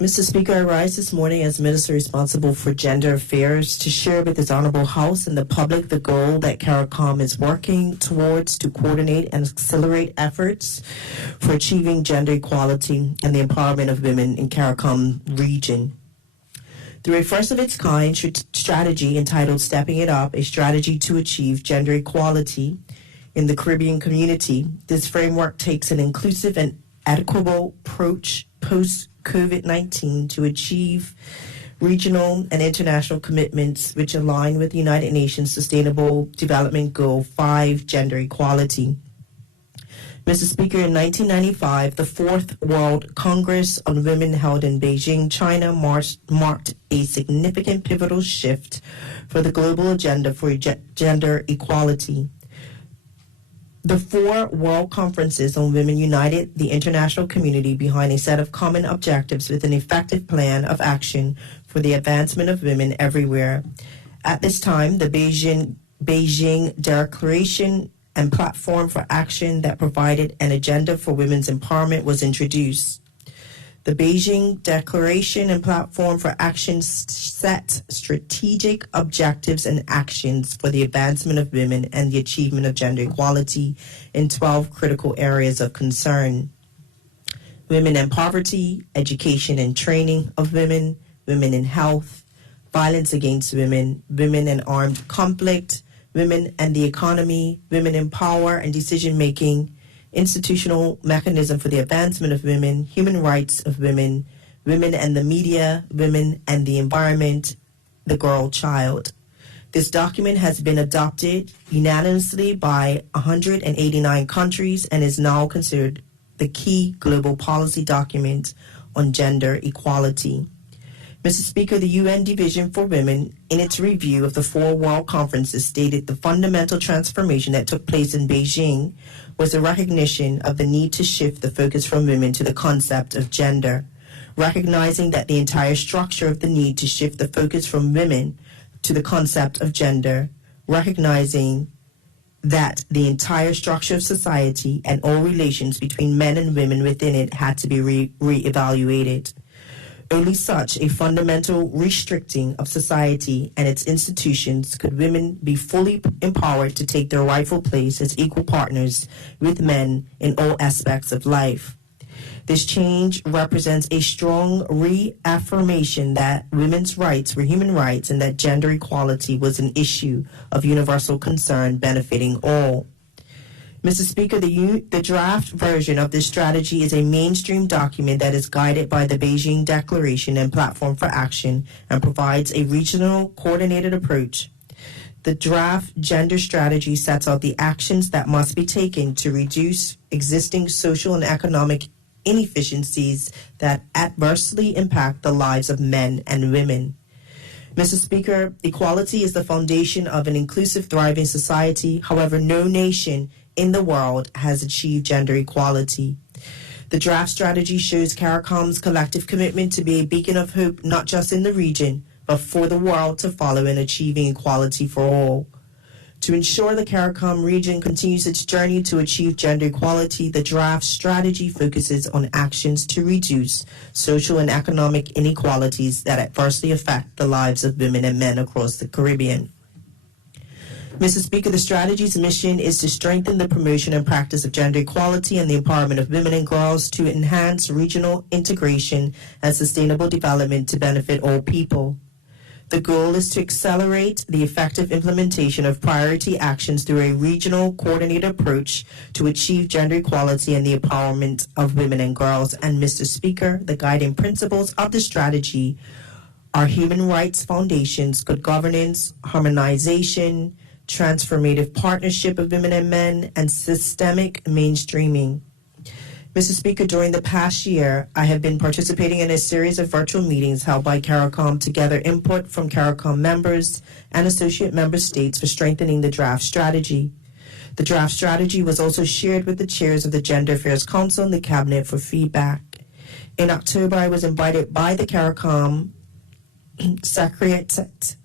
Mr. Speaker, I rise this morning as Minister responsible for gender affairs to share with this Honorable House and the public the goal that CARICOM is working towards to coordinate and accelerate efforts for achieving gender equality and the empowerment of women in CARICOM region. Through a first-of-its-kind strategy entitled Stepping It Up, a strategy to achieve gender equality in the Caribbean community, this framework takes an inclusive and equitable approach post-COVID-19 to achieve regional and international commitments which align with the United Nations Sustainable Development Goal 5, gender equality. Mr. Speaker, in 1995, the Fourth World Congress on Women held in Beijing, China, marked a significant pivotal shift for the global agenda for gender equality. The 4 World Conferences on Women united the international community behind a set of common objectives with an effective plan of action for the advancement of women everywhere. At this time, the Beijing Declaration and Platform for Action that provided an agenda for women's empowerment was introduced. The Beijing Declaration and Platform for Action set strategic objectives and actions for the advancement of women and the achievement of gender equality in 12 critical areas of concern: women and poverty, education and training of women, women in health, violence against women, women and armed conflict, women and the economy, women in power and decision-making, institutional mechanism for the advancement of women, human rights of women, women and the media, women and the environment, the girl child. This document has been adopted unanimously by 189 countries and is now considered the key global policy document on gender equality. Mr. Speaker, the UN Division for Women, in its review of the 4 World Conferences, stated the fundamental transformation that took place in Beijing was a recognition of the need to shift the focus from women to the concept of gender, recognizing that the entire structure of the need to shift the focus from women to the concept of gender, recognizing that the entire structure of society and all relations between men and women within it had to be re-evaluated. Only such a fundamental restricting of society and its institutions could women be fully empowered to take their rightful place as equal partners with men in all aspects of life. This change represents a strong reaffirmation that women's rights were human rights and that gender equality was an issue of universal concern benefiting all. Mr. Speaker, the draft version of this strategy is a mainstream document that is guided by the Beijing Declaration and Platform for Action and provides a regional coordinated approach. The draft gender strategy sets out the actions that must be taken to reduce existing social and economic inefficiencies that adversely impact the lives of men and women. Mr. Speaker, equality is the foundation of an inclusive, thriving society. However, no nation in the world has achieved gender equality. The draft strategy shows CARICOM's collective commitment to be a beacon of hope, not just in the region, but for the world to follow in achieving equality for all. To ensure the CARICOM region continues its journey to achieve gender equality, the draft strategy focuses on actions to reduce social and economic inequalities that adversely affect the lives of women and men across the Caribbean. Mr. Speaker, the strategy's mission is to strengthen the promotion and practice of gender equality and the empowerment of women and girls, to enhance regional integration and sustainable development to benefit all people. The goal is to accelerate the effective implementation of priority actions through a regional coordinated approach to achieve gender equality and the empowerment of women and girls. And Mr. Speaker, the guiding principles of the strategy are human rights foundations, good governance, harmonization, transformative partnership of women and men, and systemic mainstreaming. Mr. Speaker, during the past year, I have been participating in a series of virtual meetings held by CARICOM to gather input from CARICOM members and associate member states for strengthening the draft strategy. The draft strategy was also shared with the chairs of the Gender Affairs Council and the Cabinet for feedback. In October, I was invited by the CARICOM Secretariat,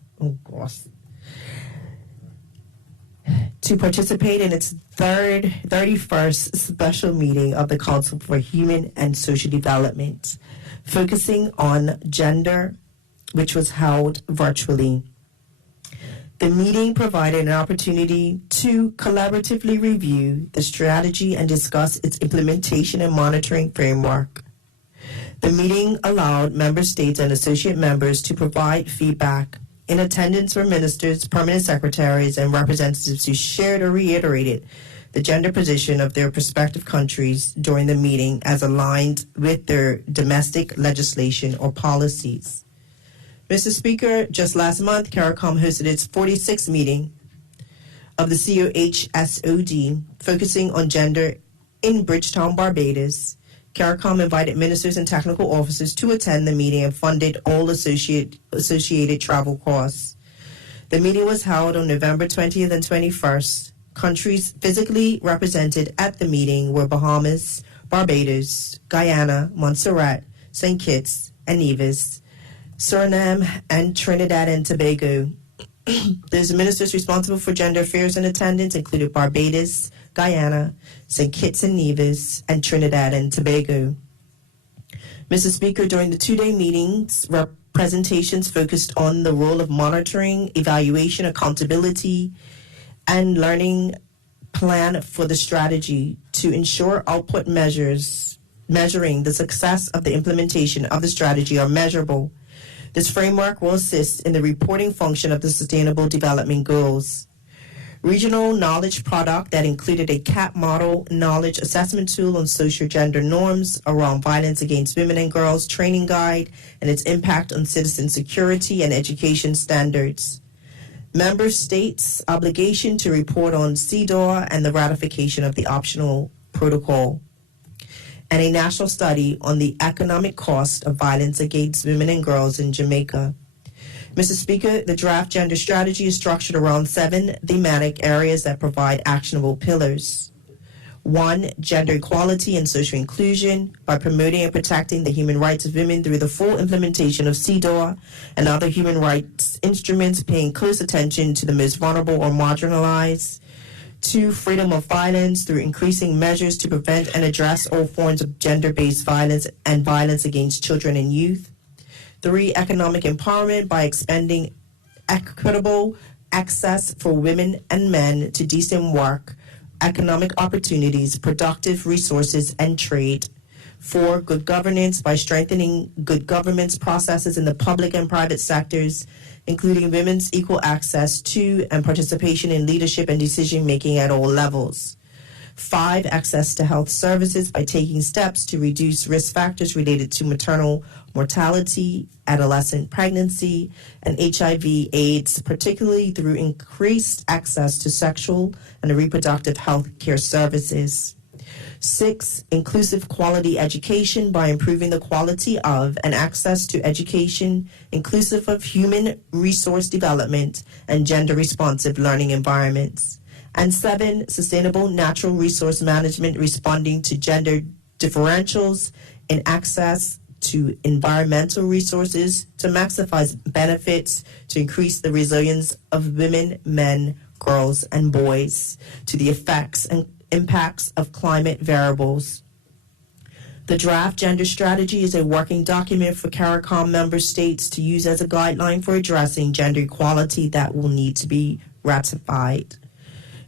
to participate in its 31st special meeting of the Council for Human and Social Development. focusing on gender, which was held virtually. The meeting provided an opportunity to collaboratively review the strategy and discuss its implementation and monitoring framework. The meeting allowed member states and associate members to provide feedback. In attendance were ministers, permanent secretaries, and representatives who shared or reiterated the gender position of their respective countries during the meeting as aligned with their domestic legislation or policies. Mr. Speaker, just last month, CARICOM hosted its 46th meeting of the COHSOD, focusing on gender in Bridgetown, Barbados. CARICOM invited ministers and technical officers to attend the meeting and funded all associated travel costs. The meeting was held on November 20th and 21st. Countries physically represented at the meeting were Bahamas, Barbados, Guyana, Montserrat, St. Kitts and Nevis, Suriname, and Trinidad and Tobago. Those ministers responsible for gender affairs in attendance included Barbados, Guyana, St. Kitts and Nevis, and Trinidad and Tobago. Mr. Speaker, during the two-day meetings, presentations focused on the role of monitoring, evaluation, accountability, and learning plan for the strategy to ensure output measuring the success of the implementation of the strategy are measurable. This framework will assist in the reporting function of the Sustainable Development Goals. Regional knowledge product that included a CAP model knowledge assessment tool on social gender norms around violence against women and girls, training guide, and its impact on citizen security and education standards. Member states' obligation to report on CEDAW and the ratification of the optional protocol, and a national study on the economic cost of violence against women and girls in Jamaica. Mr. Speaker, the draft gender strategy is structured around 7 thematic areas that provide actionable pillars. 1, gender equality and social inclusion by promoting and protecting the human rights of women through the full implementation of CEDAW and other human rights instruments, paying close attention to the most vulnerable or marginalized. 2, freedom of violence through increasing measures to prevent and address all forms of gender-based violence and violence against children and youth. 3, economic empowerment by expanding equitable access for women and men to decent work, economic opportunities, productive resources, and trade. 4, good governance by strengthening good governance processes in the public and private sectors, including women's equal access to and participation in leadership and decision-making at all levels. 5, access to health services by taking steps to reduce risk factors related to maternal mortality, adolescent pregnancy, and HIV/AIDS, particularly through increased access to sexual and reproductive health care services. 6, inclusive quality education by improving the quality of and access to education inclusive of human resource development and gender-responsive learning environments. And 7, sustainable natural resource management responding to gender differentials in access to environmental resources to maximize benefits, to increase the resilience of women, men, girls, and boys to the effects and impacts of climate variables. The draft gender strategy is a working document for CARICOM member states to use as a guideline for addressing gender equality that will need to be ratified.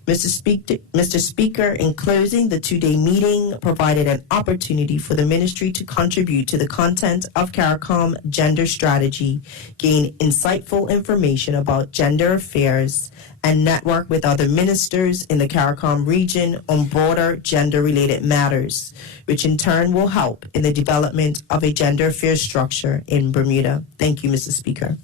Mr. Speaker, in closing, the two-day meeting provided an opportunity for the ministry to contribute to the content of CARICOM gender strategy, gain insightful information about gender affairs, and network with other ministers in the CARICOM region on broader gender-related matters, which in turn will help in the development of a gender affairs structure in Bermuda. Thank you, Mr. Speaker.